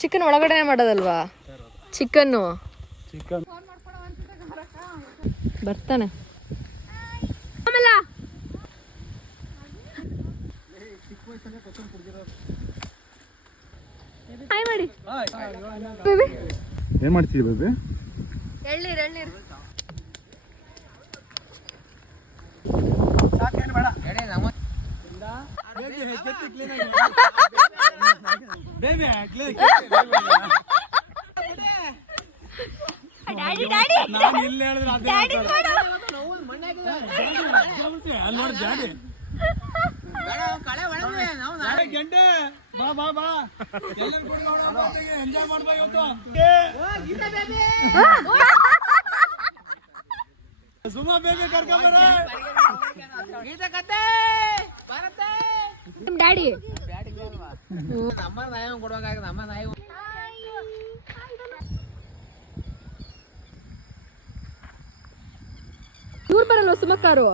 Chicken ಒಳಗಡೆ ಮಾಡೋದಲ್ವಾ? Chicken ಬರ್ತಾನೆ. ಏನ್ ಮಾಡ್ತೀವಿ ಬೇಬಿ? ಎಳ್ನೀರು ಎಳ್ನೀರು ಡ್ಯಾಡಿ ದೂರ ಬರಲ್ವ ಸುಮಕ್ಕಾರು?